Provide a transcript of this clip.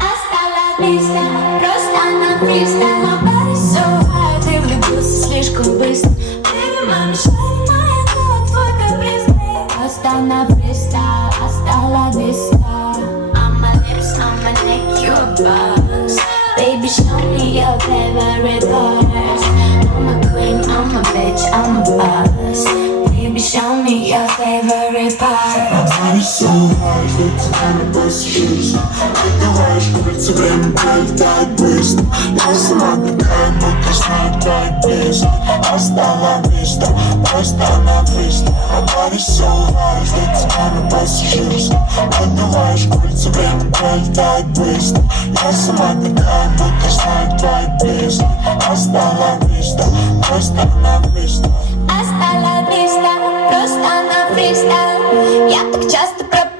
Hasta la vista, просто на фристайл. My body's so high, ты влюбился слишком быстро. Baby, маме, шарик, моя голова, твой капризный. Просто на фристайл, hasta la vista. On my lips, on my neck, you a boss. Baby, show me your favorite parts. I'm a queen, I'm a bitch, I'm a boss. Baby, show me your favorite parts. Парень so high, что тебя на пассажирсе. Открываешь кольца, время пролетает быстро. Я сама такая, но ты знаю, так близко. Hasta la vista, просто на фристайл. Парень so high, что тебя на пассажирсе. Открываешь кольца, время пролетает быстро. Я сама такая, но ты знаю, так близко. Hasta la vista, просто на фристайл. Hasta la vista, просто на фристайл. Я так часто пропускаю.